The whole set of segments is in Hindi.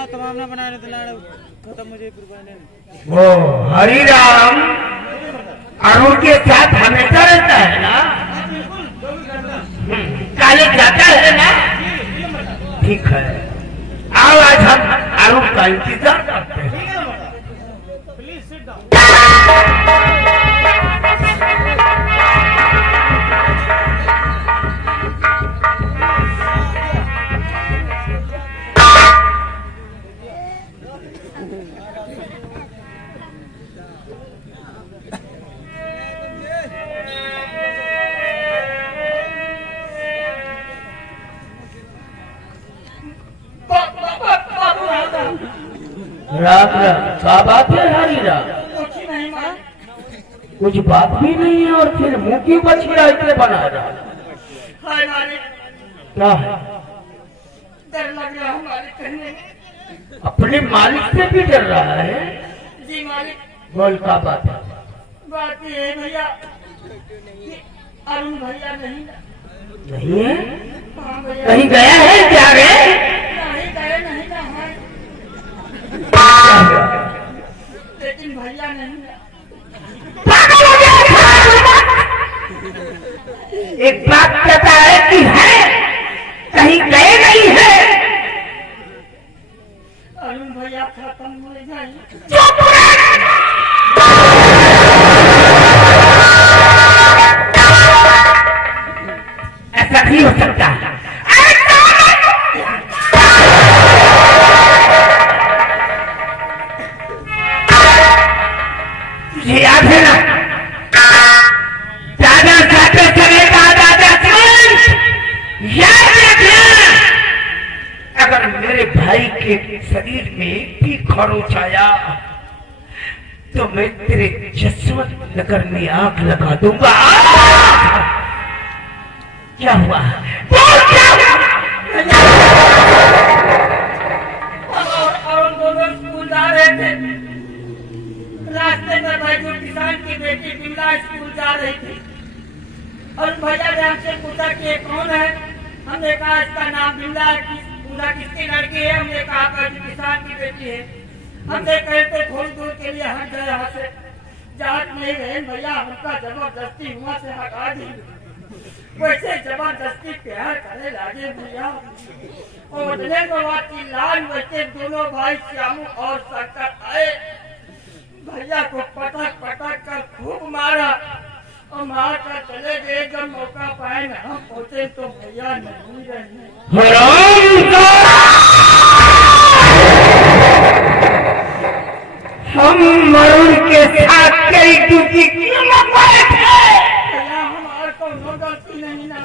ना तमाम ना बनाने तो लाड़ खत्म मुझे वो हरिराम अरुण के साथ हमेशा रहता है ना? कॉलेज जाता है ना? ठीक है, आओ आज हम अरुण का इंतजार करते हैं। Please sit down. Ram Ram, क्या बात है हरिराम? कुछ नहीं मां, कुछ बात भी नहीं है और फिर मुंह क्यों बछिया इतने बना रहा? हाय मालिक, क्या है? डर लग रहा है मालिक कहने में। अपने मालिक से भी डर रहा है? जी मालिक। बोल क्या बात है? बात ये है भैया, अरुण भैया नहीं नहीं है? हाँ भैया, कहीं गया है क्या रे? नहीं गए नहीं ना है, लेकिन भैया नहीं है। एक बात कहता है कि है, कहीं गए नहीं है। अरुण भैया खत्म हो गए। ऐसा नहीं हो सकता। तुझे याद है ना, दादा जाते समय दादा याद रखना, अगर मेरे भाई के शरीर में भी खरोच आया तो मैं तेरे जसवंत नगर में आग लगा दूंगा। क्या हुआ? अरुण दोनों स्कूल जा रहे थे, रास्ते में भाई जो किसान की बेटी बिमला स्कूल जा रही थी। अरुण भैया ने हमसे पूछा कि ये कौन है? हमने कहा इसका नाम बिमला है। पूछा किसकी लड़की है? हमने कहा किसान की बेटी है। हमसे कहते थोड़ी दूर के लिए हट गए, यहाँ से जात नहीं रहे भैया, हमका जबरदस्ती वहाँ से हटा दी। वैसे जबरदस्ती प्यार करे लागे भैया, और बाबा की लाल वैसे दोनों भाई श्यामू और शंकर आए, भैया को पटक पटक कर खूब मारा और मार कर चले गए। जब मौका पाए न हम पहुँचे तो भैया नहीं रहे। हम मरुण के साथ कई दूसरी कीमत पाए थे। भैया हमारे को नो गलती नहीं ना,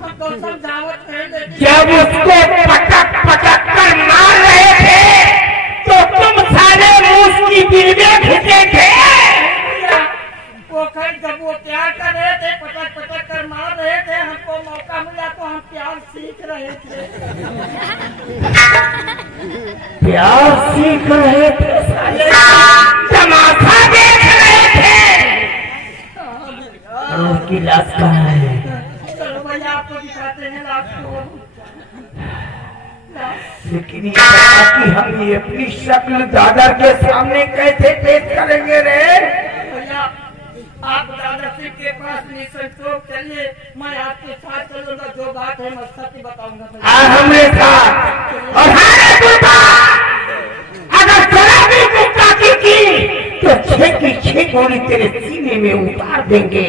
हम तो सब दावत नहीं लेते। जब उसको पटक पटक कर मार रहे थे तो तुम सारे उसकी बीवियां खींचे थे। वो खैर जब वो प्यार कर रहे थे, पटक पटक कर मार रहे थे, हमको मौका मिला तो हम प्यार सीख रहे थे। प्यार सीख रहे थे, साले तमाशा देख रहे थे। और उसकी लाश कहाँ है? चलो भैया आपको दिखाते हैं लाश को। लेकिन ये बता कि हम ये अपनी शक्ल दादा के सामने कैसे पेश करेंगे रे? भैया आप दादाजी के पास निसंकोच चलिए, मैं आपके साथ चलूंगा, जो बात है मैं सत्य बताऊंगा। हमरे साथ और अगर जरा भी गुस्ताखी की तो 6 की 6 गोली तेरे सीने में उतार देंगे।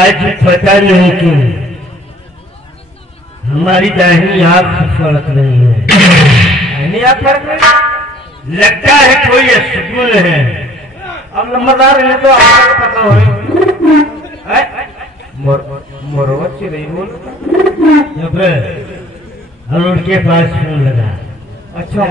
आज पता नहीं क्यों हमारी दाहिनी आंख फड़क रही है। दाहिनी आंख फड़क रही? लगता है कोई स्कूल है। अब नंबरदार है तो आपको पता हो मोरवा चिड़ै बोल हम उनके पास फोन लगा। अच्छा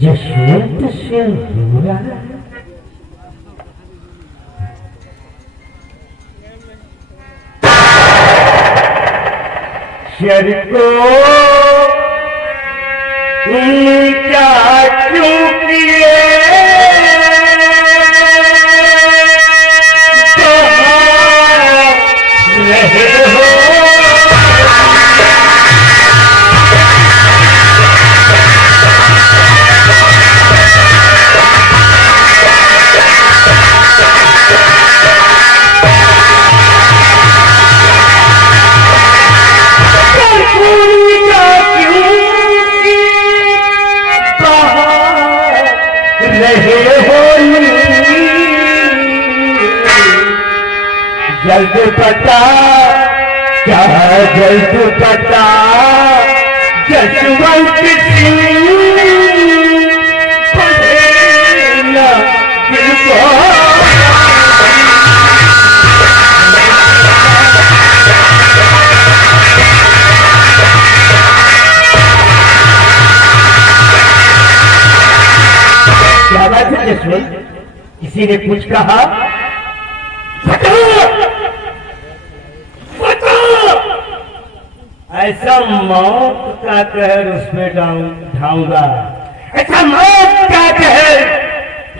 जशवंत सिंह बुरा शर को क्या क्यों किए रहे हो जल्द पता क्या जल्द पता जशवंत सिंह पढ़ेला दिल को क्या बात है जशवंत? किसी ने कुछ कहा? ऐसा मौत का कहर उसमें ढाऊंगा, ऐसा मौत का कहर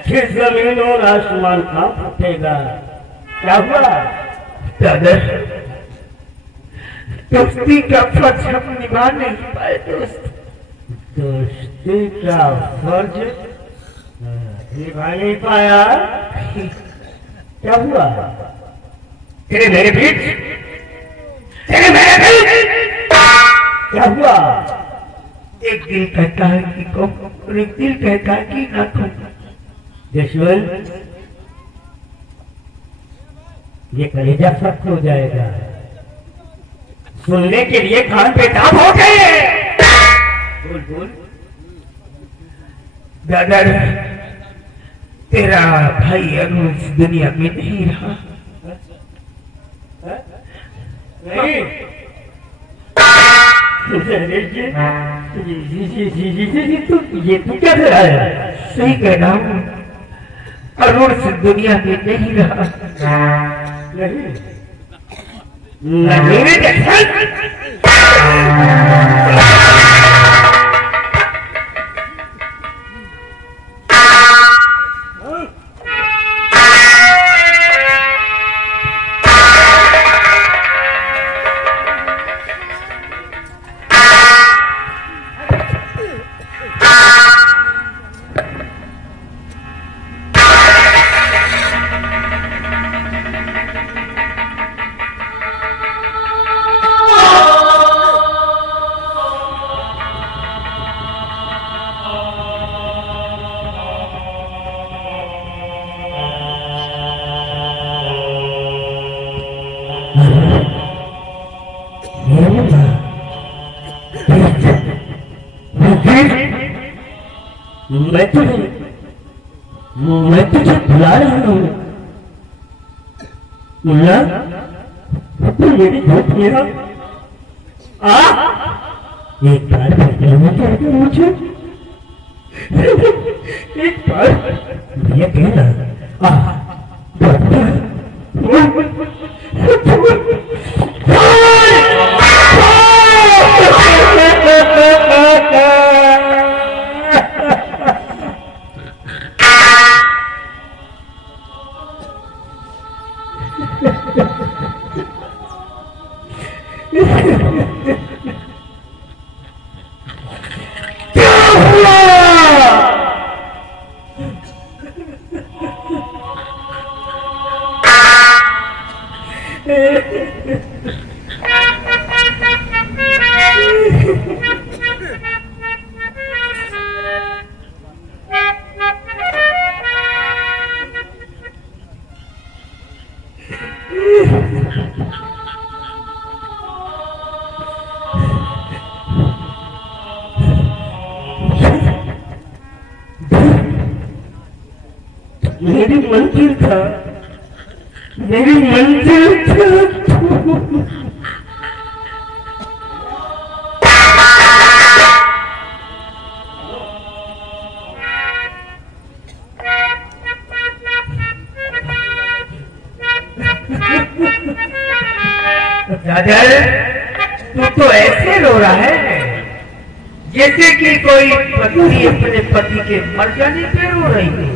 कि जमीन और आसमान का फटेगा। क्या हुआ दादा? दोस्ती का फर्ज हम निभा नहीं पाए दोस्त। दोस्ती का फर्ज निभा नहीं पाया? क्या हुआ? तेरे मेरे बीच क्या हुआ? एक दिल कहता है कि कहूं और एक दिल कहता है कि ना कहूं। जशवंत, ये कलेजा सख्त हो जाएगा। सुनने के लिए कान बेताब हो गए। बोल बोल दादा, तेरा भाई अरुण इस दुनिया में नहीं रहा। नहीं, ये तू क्या कह रहा है? सही कह रहा हूँ, अरुण इस दुनिया में नहीं रहा। नहीं मैं तुझे बुला रहा हूँ। मुन्ना, तू मेरी धूप मेरा एक बार मुझे एक बार ये कहना मेरी मंजिल था, मेरी मंजिल था। राजल, तू तो ऐसे रो रहा है जैसे कि कोई पत्नी अपने पति के मर जाने पे रो रही है।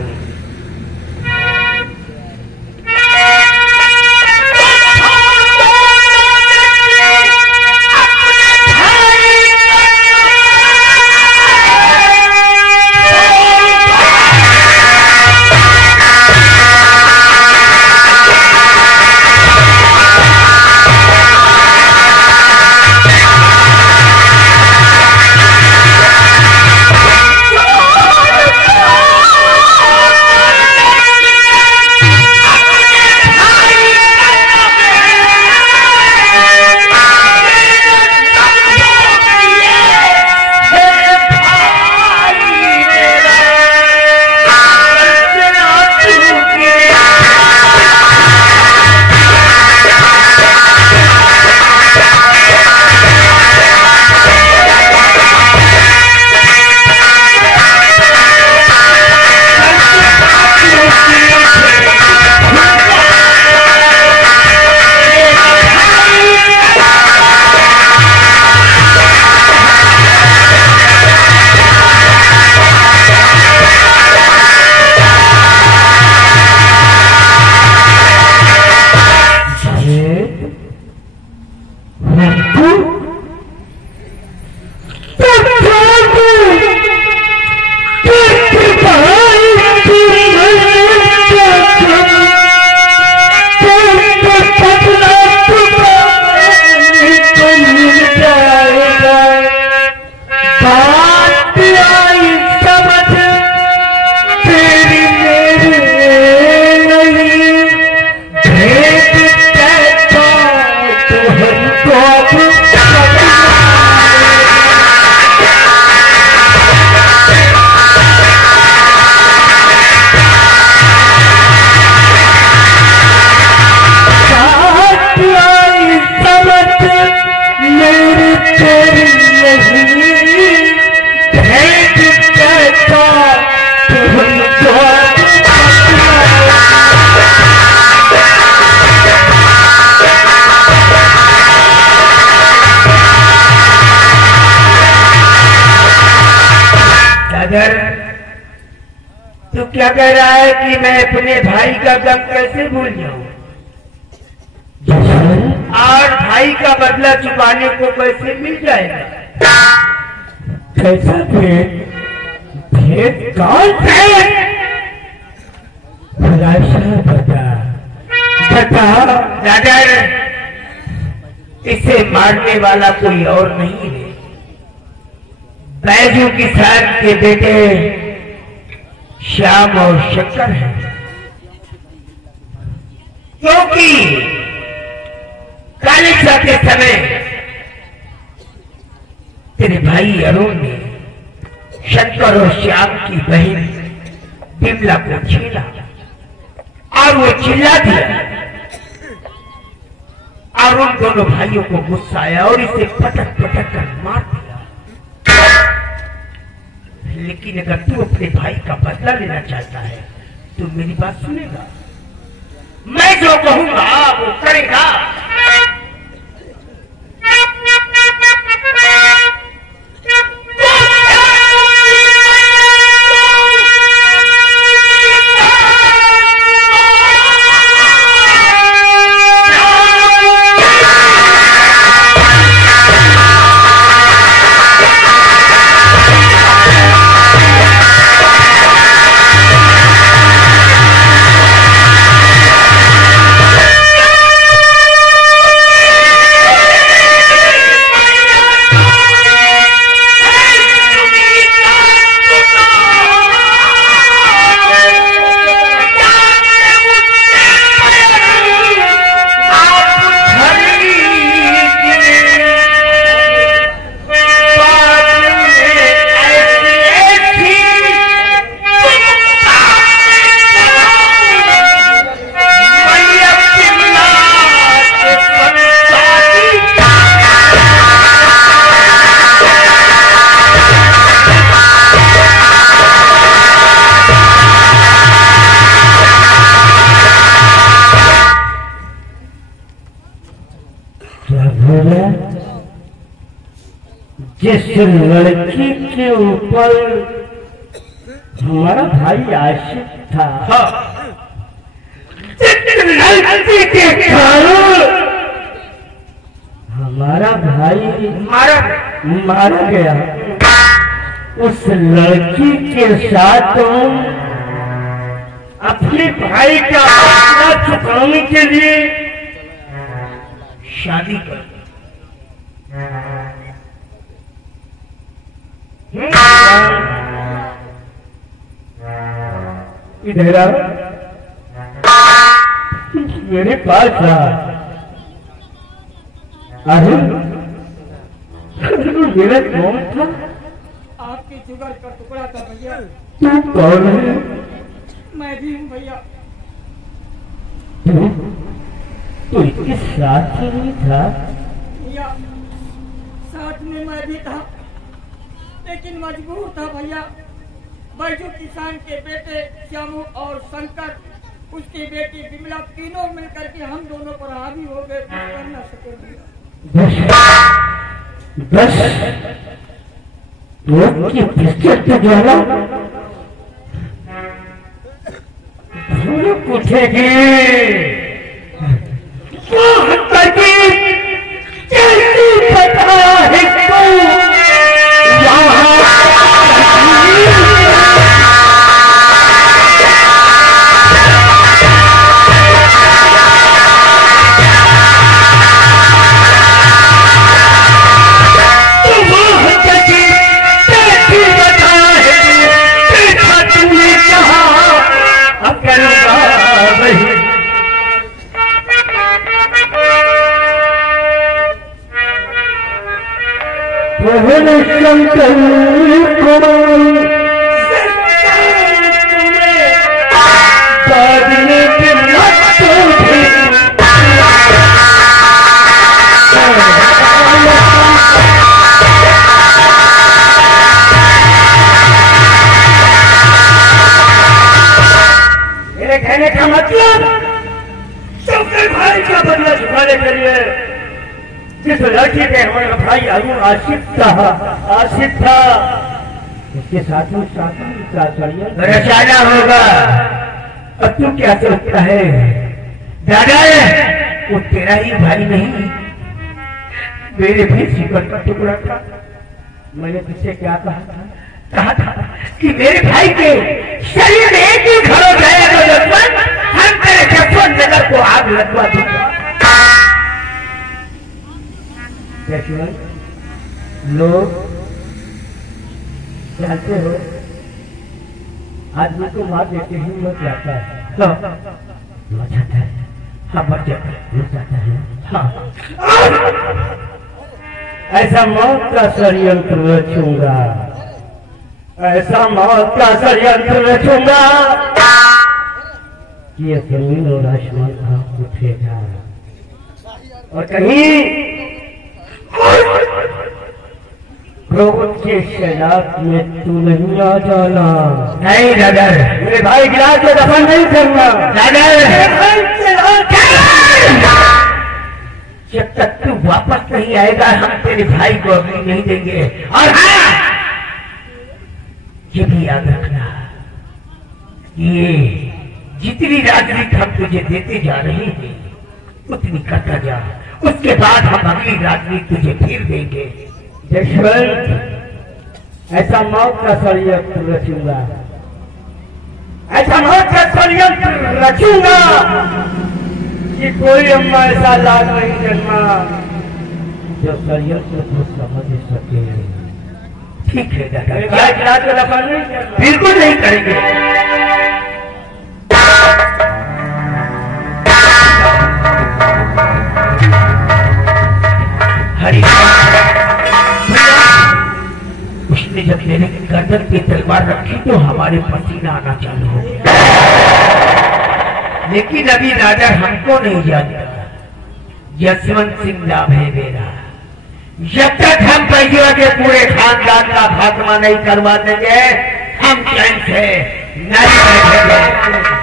तू क्या कह रहा है कि मैं अपने भाई का गम कैसे भूल जाऊं और भाई का बदला चुकाने को कैसे मिल जाएगा? कैसा भेद? भेद कौन है? बता दादा, इसे मारने वाला कोई और नहीं है, बैजू किसान के बेटे श्याम और शक्कर है। क्योंकि कालिका के समय तेरे भाई अरुण ने शक्कर और श्याम की बहन बिमला को छीना और वो चिल्ला दिया और उन दोनों भाइयों को गुस्सा आया और इसे पटक पटक कर मार दिया। लेकिन अगर तू अपने भाई का बदला लेना चाहता है तो मेरी बात सुनेगा, मैं जो कहूंगा वो करेगा। जिस लड़की के ऊपर हमारा भाई आशिक था, लड़की के कारण हमारा भाई मारा गया, उस लड़की के साथ अपने भाई का बदला चुकाने के लिए शादी कर। इधर आ, मेरे पास आ। अरे मेरा कौन था? आपके जुगर का टुकड़ा था भैया। तू कौन है? मैं भी हूँ भैया। तू इसके साथ ही नहीं था? भैया साथ में मैं भी था, लेकिन मजबूर था भैया। बैजू किसान के बेटे श्यामू और शंकर, उसकी बेटी विमला, तीनों मिलकर के हम दोनों पर हावी हो गए, कर न सके भैया। बस लोग की पिस्टल के द्वारा भूल उठेगी तो हत्या की कैसी पता है तू शंकर मेरे कहने का मतलब शंकर भाई का बदला चुकाने के लिए जिस लड़की के हमारा भाई अरुण आशिक था उसके साथ रचाना होगा। अब तू क्या सोचता है दादा? वो तेरा ही भाई नहीं, मेरे भी जीवन का टुकड़ा था। मैंने तुझसे क्या कहा था कि मेरे भाई के शरीर में एक ही घर हो जाएगा तो दुश्मन, हम तेरे दुश्मन नगर को आग लगवा दूंगा। लोग जानते हो आदमी को मार देते ही मर जाता है, मर जाता है, हाँ मर जाता है, हाँ। ऐसा मौत का षड्यंत्र रचूंगा, ऐसा मौत का षड्यंत्र रचूंगा कि ये जमीन और आसमान कांप उठेगा और कहीं क्रोध के शराब में तू नहीं आ जाना। नहीं दादा, मेरे भाई गिलास को दफन नहीं करना दादा। जब तक तू वापस नहीं आएगा हम तेरे भाई को अग्नि नहीं देंगे। और हाँ, ये भी याद रखना, ये जितनी राजनीति हम तुझे देते जा रहे हैं उतनी करता जा, उसके बाद हम अगली राजनीति तुझे फिर देंगे। ऐसा मौत का षड्यंत्र रचूंगा, ऐसा मौत का षड्यंत्र रचूंगा कि कोई अम्मा ऐसा लाल नहीं जन्मा जो षड्यंत्र को समझ सके। ठीक है दादा, क्या इलाज को दफा नहीं करना? बिल्कुल नहीं करेंगे। हरी उसने जब मेरे गर्दन पे तलवार रखी तो हमारे पसीना आना चालू हो गया, लेकिन अभी राजा हमको नहीं जानता। यशवंत सिंह नाम है मेरा। जब तक हम परिवार के पूरे खानदान का खात्मा नहीं करवा देंगे हम चैन से नहीं बैठेंगे।